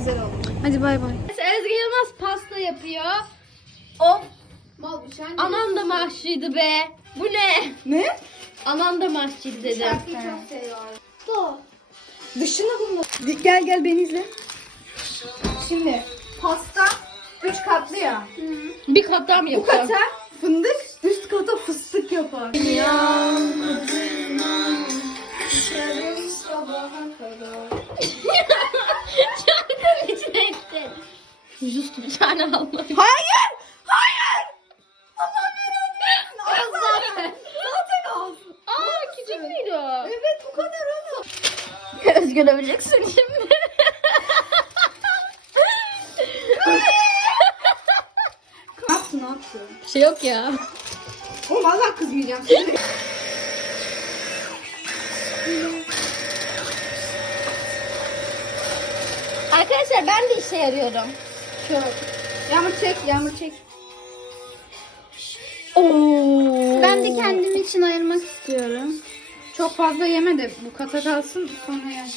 güzel oldu. Hadi bay bay. Ezgi Yılmaz pasta yapıyor. Of Mal bir şey. anam da mahşiydi be. Bu ne? Ne? Anam da mahşiydi dedim. Şarkıyı çok seviyorum. Dışına bunu. Gel gel beni izle. Şimdi pasta 3 katlı ya. Bir kat daha mı Bu yapacağım? kata fındık, üst kata fıstık yapar. Şarkının Just bir tane almadım. Hayır! Hayır! Allah belanı Az zaten. Zaten az. Aa küçük müydü o? Evet bu kadar oğlum. Özgür öveceksin şimdi. Ne yaptın ne yaptın? Bir şey yok ya. Oğlum valla kızmayacağım size. Arkadaşlar ben de işe yarıyorum. Yağmur çek, yağmur çek. Oo. Ben de kendim için ayırmak istiyorum. Çok fazla yeme de bu kata kalsın sonra yer.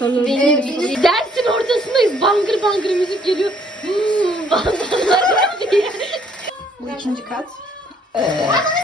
Benim için. Dersin ortasındayız. Bangır bangır müzik geliyor. Hmm, bangır bangır diye. Bu ikinci kat.